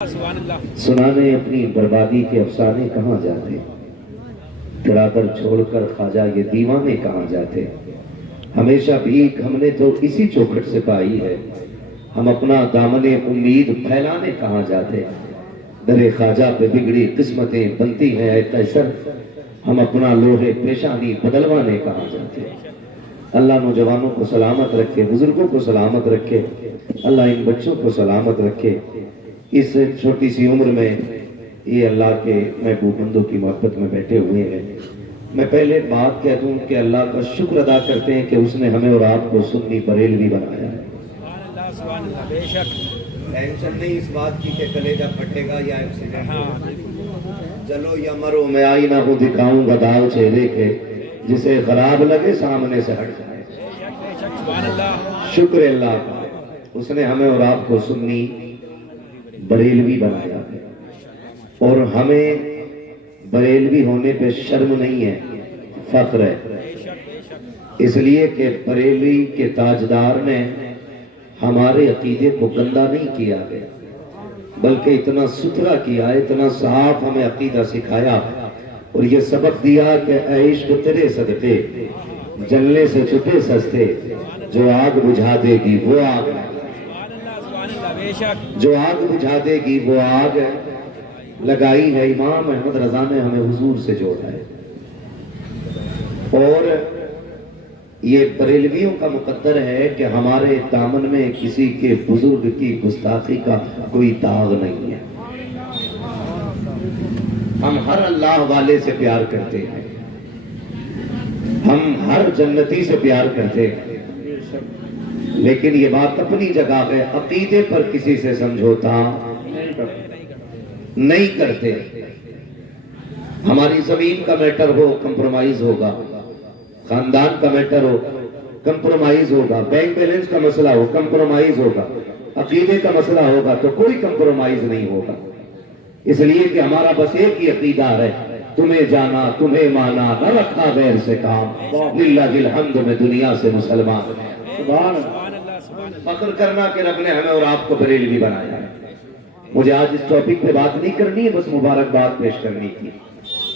सुनाने अपनी बर्बादी के अफसाने कहाँ जाते, चुरा कर छोड़ कर ख्वाजा ये दीवाने कहाँ जाते। हमेशा भीख हमने तो इसी चौखट से पाई है, हम अपना दामने उम्मीद फैलाने कहाँ जाते। दरे ख्वाजा पे बिगड़ी किस्मतें बनती हैं ऐ कैसर, हम अपना लोहे पेशानी बदलवाने कहाँ जाते। अल्लाह नौजवानों को सलामत रखे, बुजुर्गों को सलामत रखे, अल्लाह इन बच्चों को सलामत रखे। इस छोटी सी उम्र में ये अल्लाह के महबूब बंदों की मोहब्बत में बैठे हुए हैं। मैं पहले बात कह दूं कि अल्लाह का शुक्र अदा करते हैं कि उसने हमें और आपको सुन्नी बरेलवी बनाया है। टेंशन नहीं इस बात की कि कलेजा फटेगा या एक्सीडेंट, चलो या मरो मैं आई ना हूं दिखाऊंगा दाल चेहरे के, जिसे खराब लगे सामने से हट जाए। शुक्र अल्लाह का, उसने हमें और आपको सुन्नी बरेलवी बनाया है। और हमें बरेलवी होने पे शर्म नहीं है, फख्र है। इसलिए कि बरेलवी के ताजदार ने हमारे अकीदे को गंदा नहीं किया गया, बल्कि इतना सुथरा किया, इतना साफ हमें अकीदा सिखाया और ये सबक दिया कि ऐ इश्क तेरे सदके जलने से छुपे सस्ते, जो आग बुझा देगी वो आग, जो आग बुझा देगी वो आग लगाई है इमाम अहमद रजा ने हमें हुजूर से जोड़ा है। और ये बरेलवियों का मुकद्दर है कि हमारे दामन में किसी के बुजुर्ग की गुस्ताखी का कोई दाग नहीं है। हम हर अल्लाह वाले से प्यार करते हैं, हम हर जन्नती से प्यार करते हैं, लेकिन ये बात अपनी जगह है, अकीदे पर किसी से समझौता नहीं करते। हमारी जमीन का मैटर हो कंप्रोमाइज होगा, खानदान का मैटर हो कंप्रोमाइज होगा, बैंक बैलेंस का मसला हो कंप्रोमाइज होगा, अकीदे का मसला होगा तो कोई कंप्रोमाइज नहीं होगा। इसलिए कि हमारा बस एक ही अकीदा है, तुम्हें जाना तुम्हें माना, न रखा गैर से काम, लिल्लाहिल हम्द में दुनिया से मुसलमान। फख्र करना कि रब ने हमें और आपको बरेलवी बनाया है। मुझे आज इस टॉपिक पे बात नहीं करनी है, बस मुबारकबाद पेश करनी थी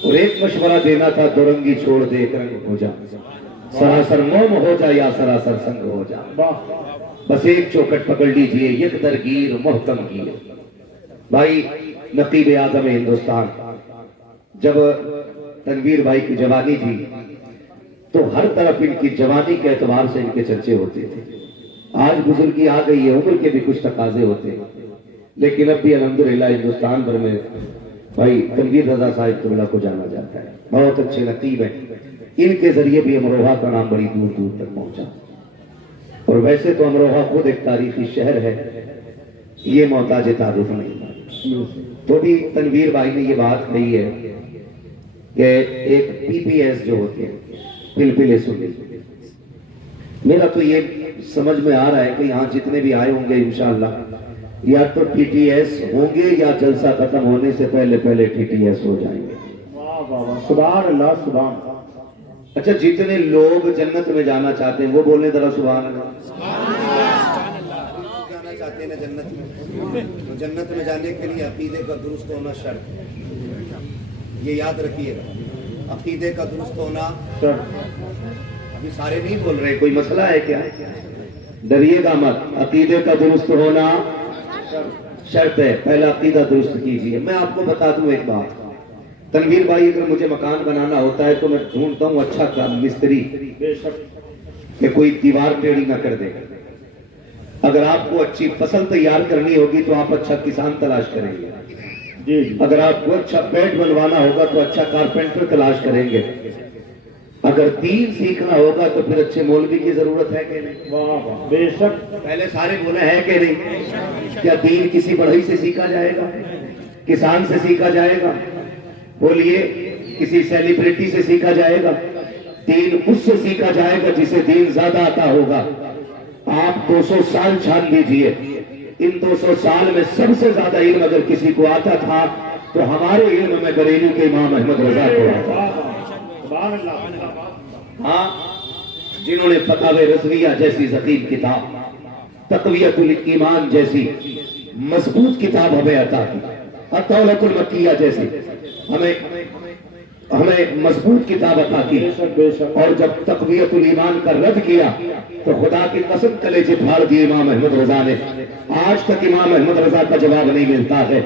और एक मशवरा देना था, दुरंगी छोड़ दे एक रंग हो जा, सरासर मोम हो जा या सरासर संग हो जा। बस एक चौखट पकड़ लीजिए, एक दरगीर मोहतम की। भाई नकीब आजम हिंदुस्तान, जब तनवीर भाई की जवानी थी तो हर तरफ इनकी जवानी के एतबार से इनके चर्चे होते थे। आज बुजुर्गी आ गई है, उम्र के भी कुछ तकाजे होते हैं, लेकिन अब भी अल्हम्दुलिल्लाह हिंदुस्तान भर में भाई तनवीर रजा साहिब तुल्ला को जाना जाता है। बहुत अच्छे नकीब हैं, इनके जरिए भी अमरोहा का नाम बड़ी दूर दूर तक पहुंचा। और वैसे तो अमरोहा खुद एक तारीखी शहर है, ये मोहताज तारुफ नहीं, तो भी तनवीर भाई ने ये बात कही है कि एक पीपीएस जो होते हैं पिलपिले सुनी, मेरा तो ये समझ में आ रहा है कि यहाँ जितने भी आए होंगे इंशाअल्लाह या तो टीटीएस होंगे या जलसा खत्म होने से पहले पहले टीटीएस हो जाएंगे। सुभान अल्लाह सुभान। अच्छा, जितने लोग जन्नत में जाना चाहते हैं वो बोले जरा सुभान अल्लाह। जाना चाहते हैं ना जन्नत में, तो जन्नत में जाने के लिए अकीदे का दुरुस्त होना शर्त, ये याद रखिएगा, अकीदे का दुरुस्त होना शर्त। अभी सारे नहीं बोल रहे, कोई मसला है क्या? डरिएगा मत, अकीदे का दुरुस्त होना शर्त है, पहला अकीदा दुरुस्त कीजिए। मैं आपको बता दूं एक बात, तनवीर भाई अगर मुझे मकान बनाना होता है तो मैं ढूंढता हूं अच्छा काम मिस्त्री कि कोई दीवार टेढ़ी ना कर दे। अगर आपको अच्छी फसल तैयार करनी होगी तो आप अच्छा किसान तलाश करेंगे, अगर आपको अच्छा बेड बनवाना होगा तो अच्छा कारपेंटर तलाश करेंगे, अगर दीन सीखना होगा तो फिर अच्छे मौलवी की जरूरत है कि नहीं? वाह वाह, बेशक। पहले सारे बोले है कि नहीं? क्या दीन किसी बढ़ई से सीखा जाएगा, किसान से सीखा जाएगा? बोलिए, किसी सेलिब्रिटी से सीखा जाएगा? दीन उससे सीखा जाएगा जिसे दीन ज्यादा आता होगा। आप 200 साल छान लीजिए, इन 200 साल में सबसे ज्यादा इल्म अगर किसी को आता था तो हमारे इल्म में बरेली के इमाम अहमद रजा को आता। हाँ, जिन्होंने फतावे रज़विया जैसी ज़कीम किताब, तक़वियतुल ईमान जैसी मजबूत किताब हमें अता की, अत-तौलतुल मक्किया जैसी हमें मजबूत किताब अता की। और जब तक़वियतुल ईमान का रद्द किया तो खुदा की कसम कलेजे फाड़ दिए इमाम अहमद रजा ने। आज तक इमाम अहमद रजा का जवाब नहीं मिलता है।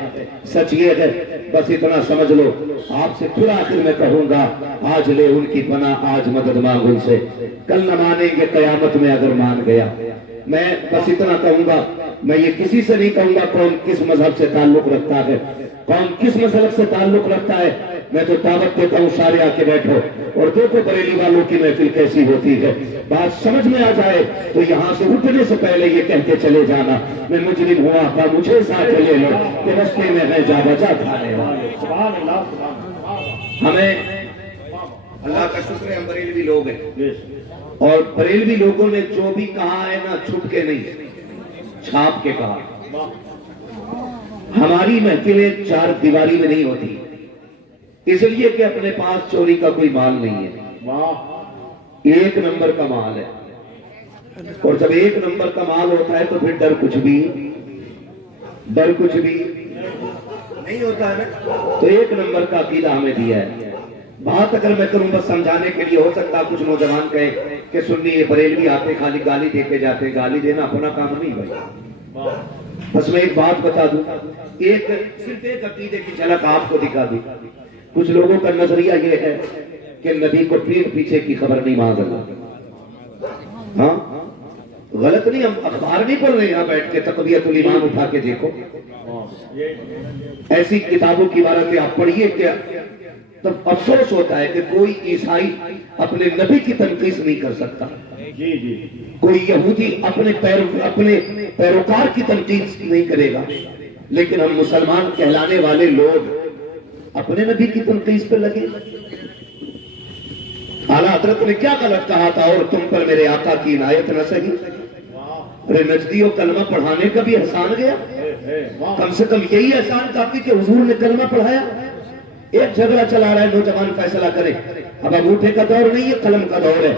सच ये है, बस इतना समझ लो। आपसे फिर आखिर में कहूंगा, आज ले उनकी पना, आज मदद मांग उनसे, कल न मानेंगे कयामत में अगर मान गया। मैं बस इतना कहूंगा, मैं ये किसी से नहीं कहूंगा कौन किस मजहब से ताल्लुक रखता है, कौन किस मजहब से ताल्लुक रखता है। मैं तो दावत देता हूँ सारे आके बैठो और देखो बरेली वालों की महफिल कैसी होती है। बात समझ में आ जाए तो यहाँ से उठने से पहले ये कहते चले जाना, मैं मुजरिम हुआ था, मुझे साथ ले लो कि रस्ते में मैं जा बचा खाने वाले। हमें अल्लाह का शुक्र है, हम बरेलवी लोग हैं और बरेलवी लोगों ने जो भी कहा है ना, छुप के नहीं, छाप के कहा। हमारी महफिलें चार दीवारी में नहीं होती, इसलिए कि अपने पास चोरी का कोई माल नहीं है। एक नंबर का माल है, और जब एक नंबर का माल होता है तो फिर डर कुछ भी नहीं होता है ना। तो एक नंबर का अकीदा हमें दिया है। बात अगर मैं करूं बस समझाने के लिए, हो सकता है कुछ नौजवान कहे कि सुन्नी ये बरेलवी आते खाली गाली दे के जाते। गाली देना अपना काम नहीं भाई। बस मैं एक बात बता दूं, सिर्फ एक अकीदे की झलक आपको दिखा दी। कुछ लोगों का नजरिया ये है कि नबी को पीठ पीछे की खबर नहीं मांगना। हाँ, गलत नहीं, हम अखबार नहीं पढ़ रहे यहाँ बैठ के, तक़वियतुल ईमान उठा के देखो, ऐसी किताबों की बात आप पढ़िए। क्या तब अफसोस होता है कि कोई ईसाई अपने नबी की तनकीस नहीं कर सकता, कोई यहूदी अपने पैरोकार की तनकीस नहीं करेगा, लेकिन हम मुसलमान कहलाने वाले लोग अपने नबी की तनकीस पे लगे। आला हज़रत ने क्या गलत कहा था, और तुम पर मेरे आका की इनायत न सही। अरे नजदियों कलमा पढ़ाने का भी एहसान गया, कम से कम यही एहसान काफी कि हुजूर ने कलमा पढ़ाया। एक झगड़ा चला रहा है, नौजवान फैसला करे, अब अंगूठे का दौर नहीं है, कलम का दौर है।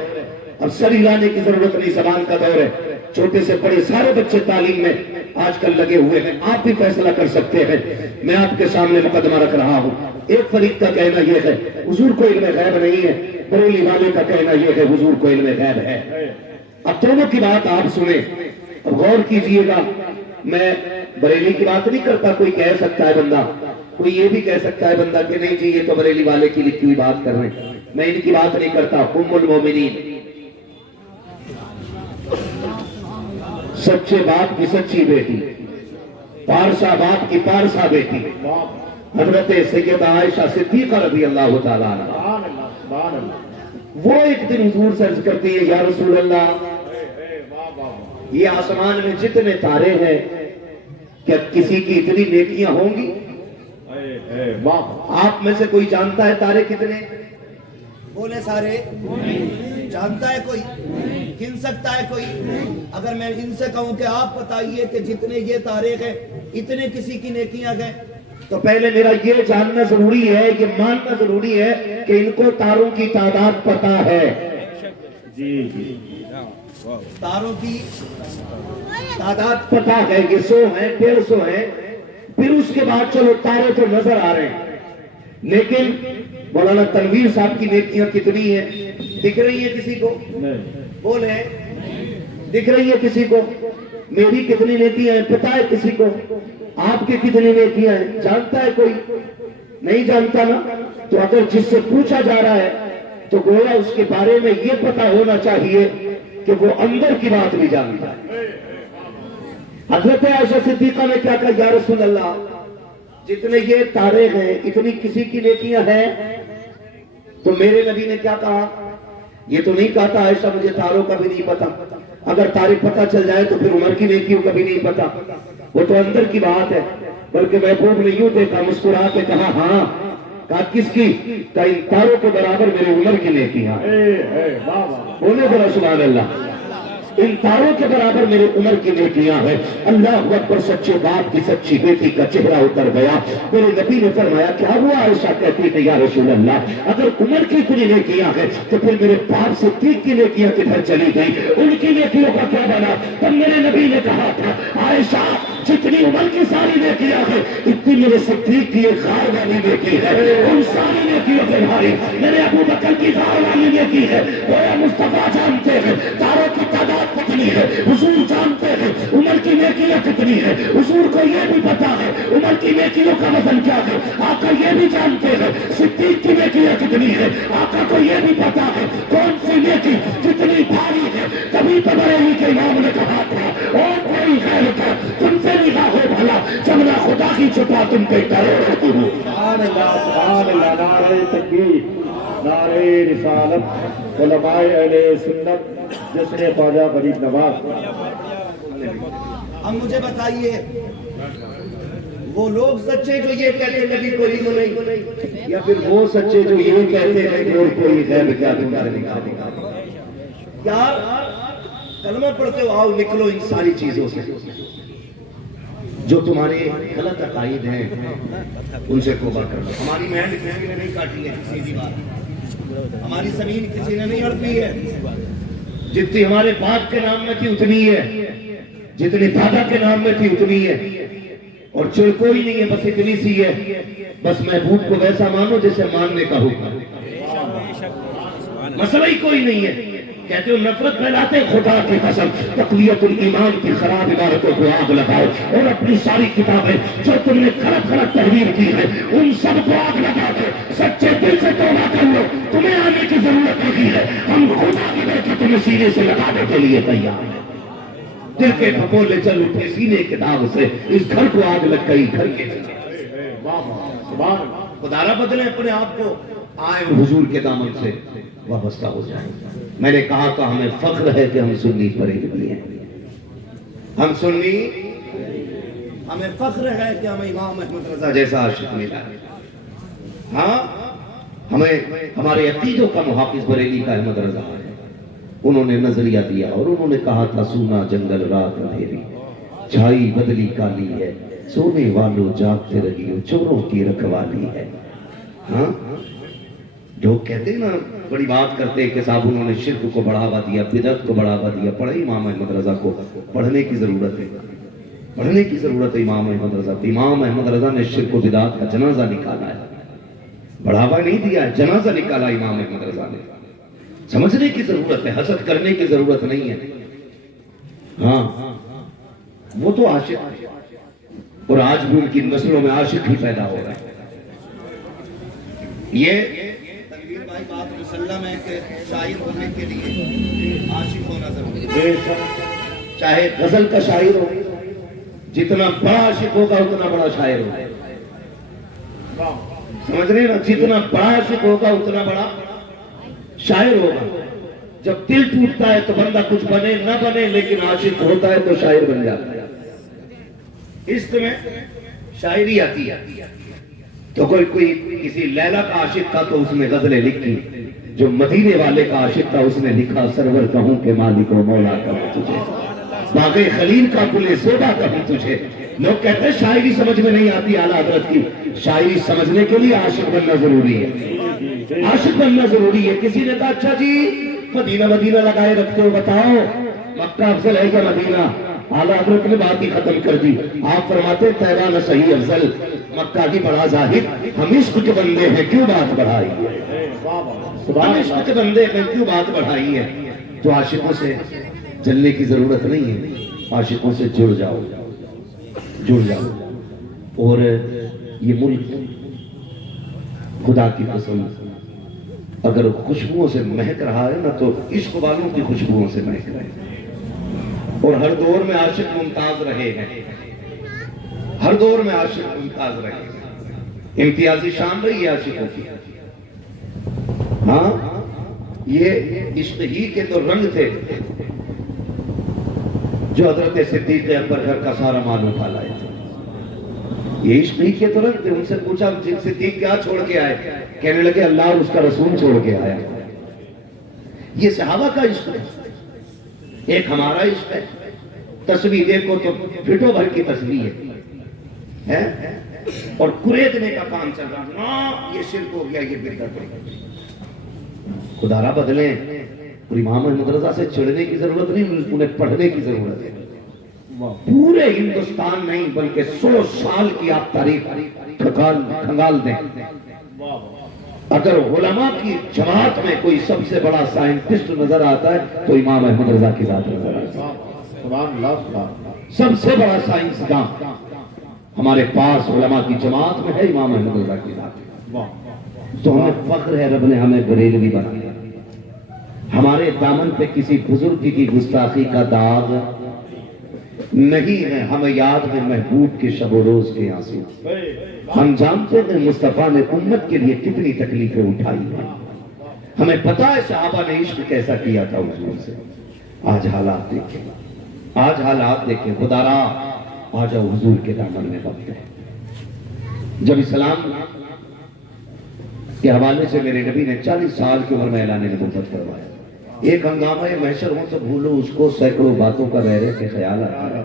अब सर हिलाने की जरूरत नहीं, जबान का दौर है। छोटे से बड़े सारे बच्चे तालीम में आजकल लगे हुए हैं, आप भी फैसला कर सकते हैं। मैं आपके सामने मुकदमा रख रहा हूँ। एक फरीक का कहना यह है हुजूर को इल्म गैब नहीं है, बरेली वाले का कहना यह है हुजूर को इल्म गैब है। अब दोनों की बात आप सुने, अब गौर कीजिएगा। मैं बरेली की बात नहीं करता, कोई कह सकता है बंदा, कोई ये भी कह सकता है बंदा कि नहीं जी ये तो बरेली वाले की लिखी हुई बात कर रहे हैं, मैं इनकी बात नहीं करता। उम्मुल मोमिनीन, सच्चे बाप की सच्ची बेटी, पारसा बाप की पारसा बेटी, हजरत सैयदा आयशा सिद्दीक़ा रज़ी अल्लाह तआला अन्हा, वो एक दिन हुजूर से अर्ज करती है, या रसूल अल्लाह, ये आसमान में जितने तारे हैं क्या किसी की इतनी नेकियां होंगी? आप में से कोई जानता है तारे कितने? बोले सारे। जानता है कोई? गिन सकता है कोई? अगर मैं इनसे कहूं कि आप बताइए कि जितने ये तारे हैं इतने किसी की नेकियां हैं, तो पहले मेरा ये जानना जरूरी है, ये मानना जरूरी है कि इनको तारों की तादाद पता है। जी तारों की तादाद पता है, ये 100 है, 150 है। फिर उसके बाद चलो तारे तो नजर आ रहे हैं, लेकिन मौलाना तनवीर साहब की नेकियां कितनी है? दिख रही है किसी को? बोले दिख रही है किसी को? मेरी कितनी नेकियां हैं पता है किसी को? आपके कितनी नेकियां हैं जानता है कोई? नहीं जानता ना। तो अगर जिससे पूछा जा रहा है तो गोया उसके बारे में ये पता होना चाहिए कि वो अंदर की बात भी जानता है। हज़रत आयशा सिद्दीक़ा ने क्या कहा, या रसूल अल्लाह, जितने ये तारे हैं इतनी किसी की नेकियां हैं? तो मेरे नबी ने क्या कहा? ये तो नहीं कहा था आयशा मुझे तारों का भी नहीं पता, अगर तारे पता चल जाए तो फिर उमर की नेकियों का भी नहीं पता, वो तो अंदर की बात है। बल्कि महबूब ने यूं देखा, मुस्कुरा के कहा, हाँ। कहा किसकी? कहा इन तारों के बराबर मेरे उमर की नेकियां। बोले जरा सुभान अल्लाह। इन तारों के बराबर मेरे उमर की नेकियां हैं। अल्लाह अकबर। सच्चे बाप की सच्ची बेटी का चेहरा उतर गया। मेरे नबी ने फरमाया क्या हुआ? आयशा कहती है, या रसूल अल्लाह, अगर उमर की इतनी नेकियां हैं तो फिर मेरे बाप से तीक की नेकियां किधर चली गई? उनकी नेकियों का क्या बना? तब मेरे नबी ने कहा था, आयशा जितनी उम्र की सारी नेकियां है इतनी मेरे सिद्दीक की एक गार वाली नेकी है। उन सारी नेकियों के भाई मेरे अबू बकर की गार वाली नेकी है। गोया मुस्तफा जानते हैं तारों की तादाद कितनी है, हुजूर जानते हैं उम्र की नेकियां कितनी है, हुजूर को ये भी पता है उम्र की नेकियों का वजन क्या है। आका ये भी जानते हैं सिद्दीक की नेकियां कितनी है, आका को ये भी पता है कौन सी नेकी कितनी भारी है। तभी तो बरेली के इमाम ने कहा था और कोई गैर का तुमसे निगाह हो भला जब ना खुदा की छुपा तुम पे करो। सुभान अल्लाह, नारे तकबीर, नारे रिसालत, उलमाए अहले सुन्नत जश्न ख्वाजा फरीद नवाज। अब मुझे बताइए वो लोग सच्चे जो ये कहते हैं नबी कोई को नहीं, या फिर वो सच्चे जो ये कहते हैं कि और कोई गैब क्या तुम्हारे निकालेगा। क्या कलमा पढ़ते हो आओ निकलो इन सारी चीजों से जो तुम्हारे गलत अकायद हैं उनसे तौबा कर लो। हमारी मेहनत किसी ने नहीं काटी है, सीधी बात। हमारी जमीन किसी ने नहीं हड़पी है, जितनी हमारे बाप के नाम में थी उतनी है, जितनी दादा के नाम में थी उतनी है, और चल कोई नहीं है, बस इतनी सी है। बस महबूब को वैसा मानो जैसे मानने का हुक्म, मसला ही कोई नहीं है। कहते हो नफरत फैलाते खुदा की कसम, तक़वियतुल ईमान की खराब इबारतों को आग लगाओ और अपनी सारी किताबें जो तुमने गलत गलत तहरीर की है उन सब को आग लगा दो। सच्चे दिल से तौबा कर लो, तुम्हें आने की जरूरत नहीं है। हम खुदा की बेटी तुम्हें सीने से लगाने के लिए तैयार है। दिल के फपोले चल उठे सीने के दाग से, इस घर को आग लग गई घर के खुदारा बदले अपने आप को, आए हुजूर के दामन से वाबस्ता हो जाए। मैंने कहा था हमें फख्र है कि हम सुन्नी बरेलवी हैं, हम सुन्नी, हमें फख्र है कि हमें इमाम अहमद रजा जैसा आशिक मिला है। हाँ, हमें हमारे अकीदों का मुहाफिज बरेली का अहमद रजा है। उन्होंने नजरिया दिया और उन्होंने कहा था सूना जंगल रात अंधेरी, छाई बदली काली है, सोने वालों जागते रहियो चोरों की रखवाली है। हाँ, लोग कहते हैं ना, बड़ी बात करते हैं कि साहब उन्होंने शिर्क को बढ़ावा दिया, बिदअत को बढ़ावा दिया। पढ़े इमाम अहमद रजा को, पढ़ने की जरूरत है, पढ़ने की जरूरत है इमाम अहमद रजा। इमाम अहमद रजा ने शिर्क व बिदअत का जनाजा निकाला है, बढ़ावा नहीं दिया है, जनाजा निकाला इमाम अहमद रजा ने। समझने की जरूरत है, हसद करने की जरूरत नहीं है। हाँ, वो तो आशिक है और आज भी उनकी नस्लों में आशिक ही पैदा हो रहा है। ये तनवीर भाई बात मुसल्लम है कि शायर होने के लिए आशिक होना जरूरी है। चाहे गजल का शायर हो, जितना बड़ा आशिक होगा उतना बड़ा शायर होगा। समझ रहे ना, जितना बड़ा आशिक होगा उतना बड़ा शायर होगा। जब दिल टूटता है तो बंदा कुछ बने ना बने, लेकिन आशिक होता है तो शायर बन जाता है। इश्क में शायरी आती है तो कोई किसी लैला का आशिक था तो उसने गजलें लिखी, जो मदीने वाले का आशिक था उसने लिखा सरवर कहूं के मालिक व मौला कहूं तुझे, बागे खलील का कुले सोबा कहूं तुझे। लोग कहते हैं शायरी समझ में नहीं आती आला हजरत की, शायरी समझने के लिए आशिक बनना जरूरी है, आशिक बनना जरूरी है। किसी ने कहा अच्छा जी मदीना मदीना लगाए रखते हो, बताओ मक्का अफजल है क्या मदीना? आला हजरत ने बात ही खत्म कर दी। आप फरमाते तैबा न सही अफजल, मक्का की बड़ा जाहिद, हम इश्क के बंदे हैं क्यों बात बढ़ाई है, हम इश्क के बंदे हैं क्यों बात बढ़ाई है। तो आशिकों से जलने की जरूरत नहीं है, आशिकों से जुड़ जाओ, जुड़ जाओ। और ये मुल्क खुदा की कसम अगर खुशबुओं से महक रहा है ना तो इश्क वालों की खुशबुओं से महक रहे हैं। और हर दौर में आशिक मुमताज रहे हैं, हर दौर में आशिक मुमताज रहे हैं, इम्तियाजी शान रही है आशिकों की। हाँ, ये इश्क ही के तो रंग थे जो हजरत सिद्दीक अकबर घर का सारा माल उठा लाए थे। ये इश्क ही के तो रंग थे। उनसे पूछा सिद्दीक क्या छोड़ के आए, कहने लगे अल्लाह और उसका रसूल छोड़ के आया। ये सहाबा का इश्क है, एक हमारा इश्क है। तस्वीर देखो तो फिटो भर की तस्वीर है और कुरेदने का काम चल रहा ना, ये शिर्क हो गया, ये बिदअत हो गया। खुदारा बदले और इमाम अहमद रजा से चिढ़ने की जरूरत नहीं, उन्हें पढ़ने की जरूरत है। پورے ہندوستان نہیں بلکہ 100 سال کی آپ تاریخ کھنگال دیں، اگر علماء کی جماعت میں کوئی سب سے بڑا سائنٹسٹ نظر آتا ہے تو امام احمد رضا کی ذات نظر آتی ہے۔ سبحان اللہ، سب سے بڑا سائنسدان ہمارے پاس علماء کی جماعت میں ہے امام احمد رضا کی ذات۔ تو ہمیں فخر ہے رب نے ہمیں بریلوی بنایا، ہمارے دامن پہ کسی بزرگ کی گستاخی کا داغ نہیں ہے، ہمیں یاد ہے محبوب کے شب و روز کے آنسو، ہم جانتے ہیں مصطفیٰ نے امت کے لیے کتنی تکلیفیں اٹھائی ہیں، ہمیں پتا ہے صحابہ نے عشق کیسا کیا تھا حضور سے۔ آج حالات دیکھیں، آج حالات دیکھیں، خدا را آ جاؤ حضور کے دامن میں وقت ہے۔ جب اسلام کے حوالے سے میرے نبی نے 40 سال کی عمر میں اعلان نبوت کروایا، ایک ہنگامہ محشر ہو تو بھولو اس کو، سینکڑوں باتوں کا رہنے کے خیال آتا ہے۔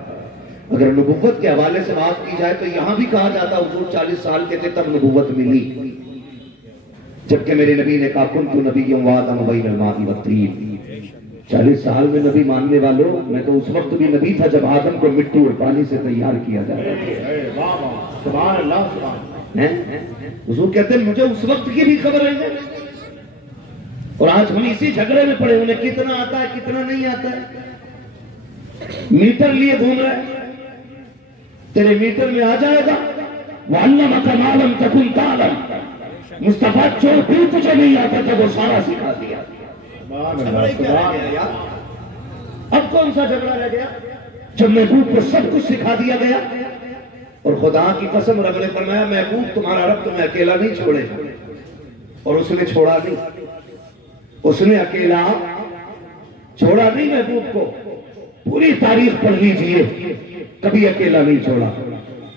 اگر نبوت کے حوالے سے بات کی جائے تو یہاں بھی کہا جاتا حضور 40 سال کے تھے تب نبوت ملی، جبکہ میرے نبی نے کہا کنت نبی وآدم بین الماء والطین، 40 سال میں نبی ماننے والوں، میں تو اس وقت بھی نبی تھا جب آدم کو مٹی اور پانی سے تیار کیا جاتا تھا۔ سبحان اللہ، حضور کہتے ہیں مجھے اس وقت کی بھی خبر ہے، اور آج ہم اسی جھگڑے میں پڑے، انہیں کتنا آتا ہے کتنا نہیں آتا ہے، میٹر لیے گھوم رہا ہے، تیرے میٹر میں آ جائے گا وَعَلَّمَكَ مَا لَمْ تَكُنْ تَعْلَمْ، مصطفیٰ جو بھی تجھے نہیں آتا تھا وہ سارا سکھا دیا۔ جھگڑے کیا رہ گیا یار؟ اب کون سا جھگڑا رہ گیا جب محبوب کو سب کچھ سکھا دیا گیا؟ اور خدا کی قسم رب نے فرمایا محبوب تمہارا رب تمہیں اکیلا نہیں چھوڑے، اور اس نے چھوڑا نہیں، اس نے اکیلا چھوڑا نہیں محبوب کو، پوری تاریخ پڑھ لیجئے کبھی اکیلا نہیں چھوڑا۔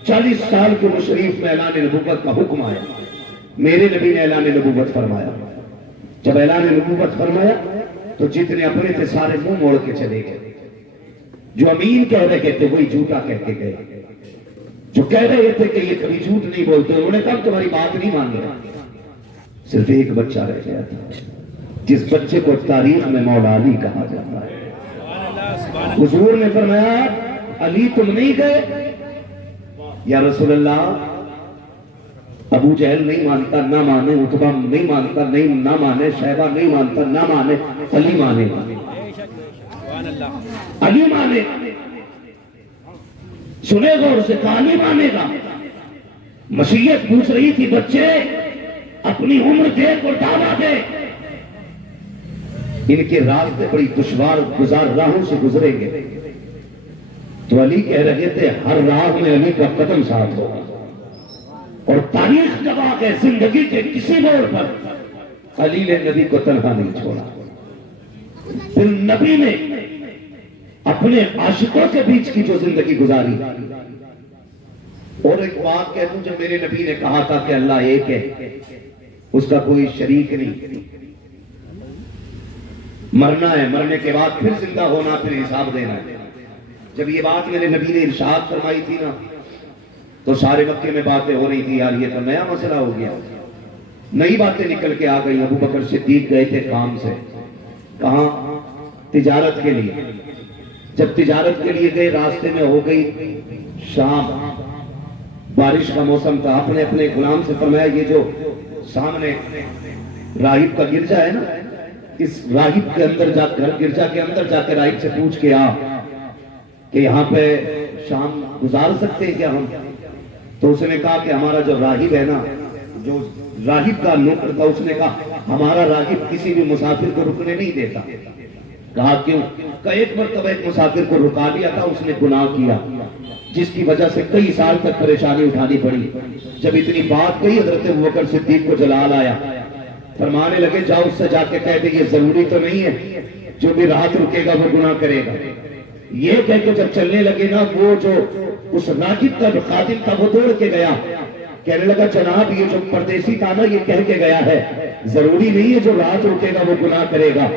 40 سال کے مشریف میں اعلان نبوت کا حکم آیا، میرے نبی نے اعلان نبوت فرمایا، جب اعلان نبوت فرمایا تو جتنے اپنے تھے سارے منہ موڑ کے چلے گئے، جو امین کہہ رہے تھے وہی جھوٹا کہہ کے گئے، جو کہہ رہے تھے کہ یہ کبھی جھوٹ نہیں بولتے انہوں نے کہا تمہاری بات نہیں مان رہے۔ صرف ایک بچہ رہ گیا تھا جس بچے کو تاریخ میں مولا علی کہا جاتا ہے۔ حضور نے فرمایا علی تم نہیں گئے؟ یا رسول اللہ ابو جہل نہیں مانتا نہ مانے، عتبہ نہیں مانتا نہیں نہ مانے، شیبہ نہیں مانتا نہ مانے، علی مانے، علی مانے، سنے غور سے کہا علی مانے گا۔ مشیت پوچھ رہی تھی بچے اپنی عمر دیکھ اور دعویٰ دے، ان کے راستے بڑی دشوار گزار راہوں سے گزریں گے، تو علی کہہ رہے تھے ہر راہ میں علی کا قدم ساتھ ہوگا، اور تاریخ گواہ ہے زندگی کے کسی موڑ پر علی نے نبی کو تنہا نہیں چھوڑا۔ پھر نبی نے اپنے عاشقوں کے بیچ کی جو زندگی گزاری، اور ایک بات کہہ دوں، جب میرے نبی نے کہا تھا کہ اللہ ایک ہے، اس کا کوئی شریک نہیں، مرنا ہے، مرنے کے بعد پھر زندہ ہونا، پھر حساب دینا ہے۔ جب یہ بات میرے نبی نے ارشاد فرمائی تھی نا تو سارے مکے میں باتیں ہو رہی تھی، یار یہ تو نیا مسئلہ ہو گیا، نئی باتیں نکل کے آ گئی۔ ابو بکر صدیق گئے تھے کام سے، کہاں؟ تجارت کے لیے۔ جب تجارت کے لیے گئے راستے میں ہو گئی شام، بارش کا موسم تھا، اپنے اپنے غلام سے فرمایا یہ جو سامنے راہب کا گرجا ہے نا، اس راہب کے اندر جا کر گرجا کے اندر جا کے راہب سے پوچھ کے آ کہ یہاں پہ شام گزار سکتے ہیں کیا ہم؟ تو اس نے کہا کہ ہمارا جو راہب ہے نا، جو راہب کا نوکر تھا، اس نے کہا ہمارا راہب کسی بھی مسافر کو رکنے نہیں دیتا۔ کہا کیوں؟ کہ ایک مرتبہ ایک مسافر کو رکا دیا تھا، اس نے گناہ کیا جس کی وجہ سے کئی سال تک پریشانی اٹھانی پڑی۔ جب اتنی بات کہی حضرت ابوبکر صدیق کو جلال آیا، فرمانے لگے جاؤ اس سے جا کے کہہ دے یہ ضروری تو نہیں ہے جو بھی رات رکے گا وہ گناہ کرے گا۔ یہ کہہ کے جب چلنے لگے نا، وہ جو اس راغب کا جو خادم تھا وہ دوڑ کے گیا کہنے لگا جناب یہ جو پردیسی تھا نا یہ کہہ کے گیا ہے ضروری نہیں ہے جو رات رکے گا وہ گناہ کرے گا.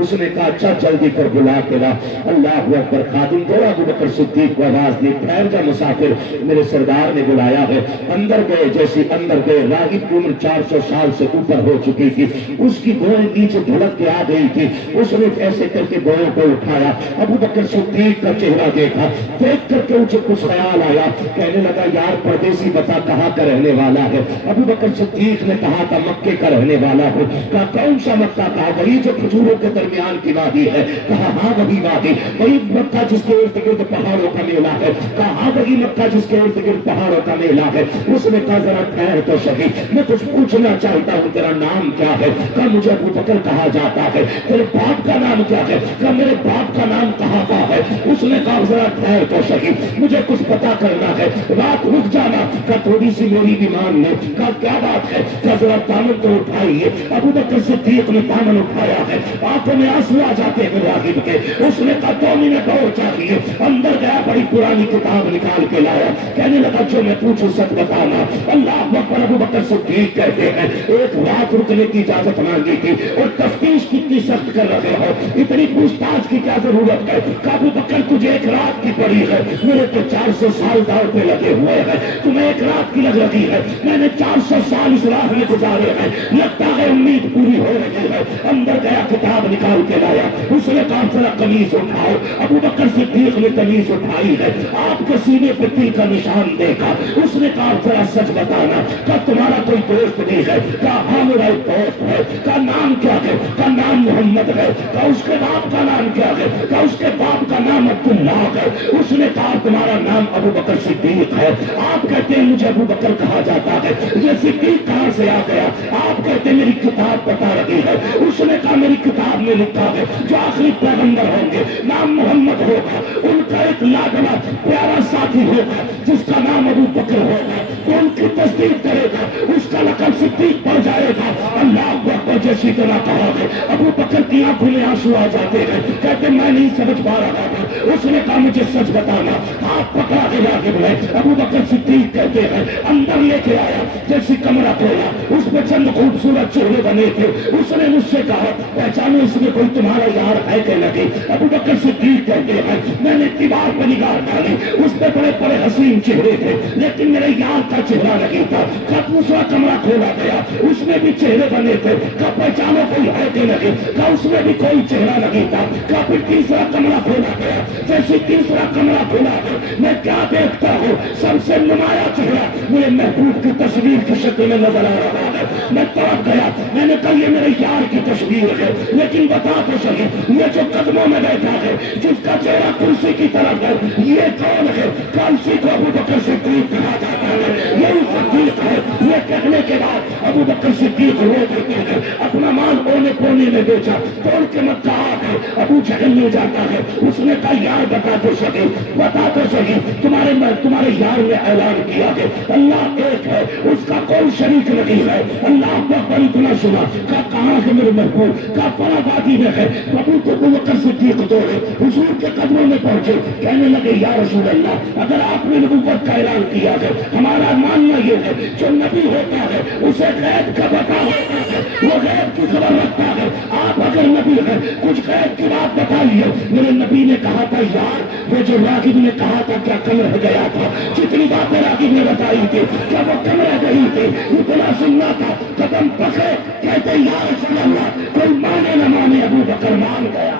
اس نے کہا اچھا جلدی کر بلا کے لا. اللہ اکبر. خادم کو ابو بکر صدیق کو آواز دی ٹھہر جا مسافر میرے سردار نے بلایا ہے. اندر گئے. جیسے اندر گئے راغب کی عمر 400 سال سے اوپر ہو چکی تھی. اس کی گوئیں نیچے دھڑک کے آ گئی تھی. اس نے ایسے کر کے گوئوں کو اٹھایا. ابو بکر صدیق کا چہرہ دیکھا. دیکھ کر کے اسے کچھ خیال آیا. کہنے لگا یار پردیسی بتا کہاں کا رہنے والا ہے؟ ابو بکر صدیق نے کہا تھا مکے کا رہنے والا ہو. کہا کون سا مکہ؟ کہا وہی جو کھجوروں کے درمیان کی وادی ہے. کہا ہاں وہی وادی. وہی مکہ جس کے ارد گرد پہاڑوں کا میلہ ہے. کہا ہاں وہی مکہ جس کے ارد گرد پہاڑوں کا میلہ ہے. اس نے کہا ذرا ٹھہر تو صحیح میں کچھ پوچھنا چاہتا ہوں تیرا نام کیا ہے؟ کہا مجھے ابو بکر کہا جاتا ہے. تیرے باپ کا نام کیا ہے؟ کہا میرے باپ کا نام کہاں کا ہے. اس نے کہا ذرا ٹھہر تو صحیح مجھے کچھ پتا کرنا ہے. رات رک جانا. کہا تھوڑی سی میری بھی مان لے. کہا کیا بات ہے؟ کہا ذرا دامن تو اٹھائیے. ابو بکر صدیق نے دامن اٹھایا ہے. آنکھوں میں آنسو آ جاتے ہیں راغب کے. اس نے کہا 2 منٹ اور چاہیے. اندر گیا بڑی پرانی کتاب نکال کے لایا. کہنے لگا جو میں پوچھوں سچ بتانا. اللہ اکبر. ابو بکر صدیق کہتے ہیں ایک رات رکنے کی اجازت مانگی تھی اور تفتیش کتنی سخت کر رہے ہو اتنی پوچھ تاچھ کی کیا ضرورت ہے؟ ابو بکر تجھے ایک رات کی پڑی ہے میرے تو 400 سال داؤ پہ لگے ہوئے ہیں. تمہیں ایک رات کی لگ رہی ہے میں نے 400 سال اس راہ میں گزارے ہیں. لگتا ہے امید پوری ہو رہی ہے. اندر گیا کتاب نکال کے لایا. اس نے کہا ذرا قمیص اٹھاؤ. ابو بکر صدیق نے قمیص اٹھائی ہے. آپ کے سینے پہ تل کا نشان دیکھا. اس نے کہا ذرا سچ بتانا کیا تمہارا کوئی دوست نہیں ہے؟ کہا ہاں میرا ایک دوست ہے. کہا نام کیا ہے؟ کہا نام محمد ہے. کہا اس کے باپ کا نام کیا ہے؟ کہا اس کے باپ کا نام عبداللہ ہے. اس نے کہا تمہارا نام ابو بکر صدیق ہے. آپ کہتے ہیں مجھے ابو بکر کہا جاتا ہے. یہ صدیق کہاں سے آ گیا؟ آپ کہتے ہیں میری کتاب بتا رہی ہے. اس نے کہا میری کتاب میں لکھا ہے جو آخری پیغمبر ہوں گے نام محمد ہوگا. ان کا ایک لاڈلا پیارا ساتھی ہوگا جس کا نام ابو بکر ہوگا. تو ان کی تصدیق کرے گا اس کا لقب صدیق پڑ جائے گا. اللہ اکبر. جیسی طرح کہا ہے ابو بکر کی آنکھوں میں آنسو آ جاتے ہیں. کہتے میں نہیں سمجھ پا رہا تھا. اس نے کہا مجھے سچ بتانا. ہاتھ پکڑا کے راغب ہے. ابو بکر صدیق کہتے ہیں اندر لے کے آیا. جیسی کمرہ کھولا اس میں چند خوبصورت چہرے بنے تھے. اس نے مجھ سے کہا پہچانو اس میں کوئی تمہارا یار ہے کہ نہیں؟ ابو بکر صدیق کہتے ہیں میں نے دیوار پہ نگاہ ڈالی. اس پہ بڑے بڑے حسین چہرے تھے لیکن میرے یار کا چہرہ نہیں تھا. دوسرا کمرہ کھولا گیا. اس میں بھی چہرے بنے تھے. کہا پہچانو کوئی ہے کہ نہیں؟ کہا اس میں بھی کوئی چہرہ نہیں تھا. کہا پھر تیسرا کمرہ کھولا گیا. جیسے تیسرا کمرہ کھولا گیا میں کیا دیکھتا ہوں سب سے نمایاں چہرہ میرے محبوب کی تصویر کی شکل میں نظر آ رہا ہے. میں تڑپ گیا. میں نے کہا یہ میرے یار کی تصویر ہے لیکن بتا تو صحیح یہ جو قدموں میں بیٹھا ہے جس کا چہرہ کرسی کی طرف ہے یہ کون ہے؟ کہا اسی کو ابو بکر صدیق کہا جاتا ہے. یہی صدیق ہے. یہ کہنے کے بعد ابو بکر صدیق رو دیتے ہیں. اپنا مال اونے پونے میں بیچا. توڑ کے مکہ آ گئے. ابو جہل لے جاتا ہے. اس نے کہا یار بتا تو صحیح تمہارے یار نے اعلان کیا ہے اللہ ایک ہے اس کا کوئی شریک نہیں ہے. اللہ اکبر. اتنا سنا. کہا کہاں ہے میرے محبوب؟ کہا فلاں وادی میں ہے. ابو بکر صدیق دوڑے حضور کے قدموں میں پہنچے. کہنے لگے یا رسول اللہ اگر آپ نے نبوت کا اعلان کیا ہے ہمارا ماننا یہ ہے جو نبی ہوتا ہے اسے غیب کا پتہ ہوتا ہے وہ غیب کی خبر رکھتا ہے. آپ اگر نبی ہیں کچھ غیب کی بات بتائیے. میرے نبی نے کہا تھا یار وہ جو راغب نے کہا تھا کیا کم رہ گیا تھا؟ جتنی باتیں راغب نے بتائی تھی کیا وہ کم رہ گئی تھی؟ اتنا سننا تھا. قدم پکڑے کہتے یا رسول اللہ کوئی مانے نہ مانے ابو بکر مان گیا.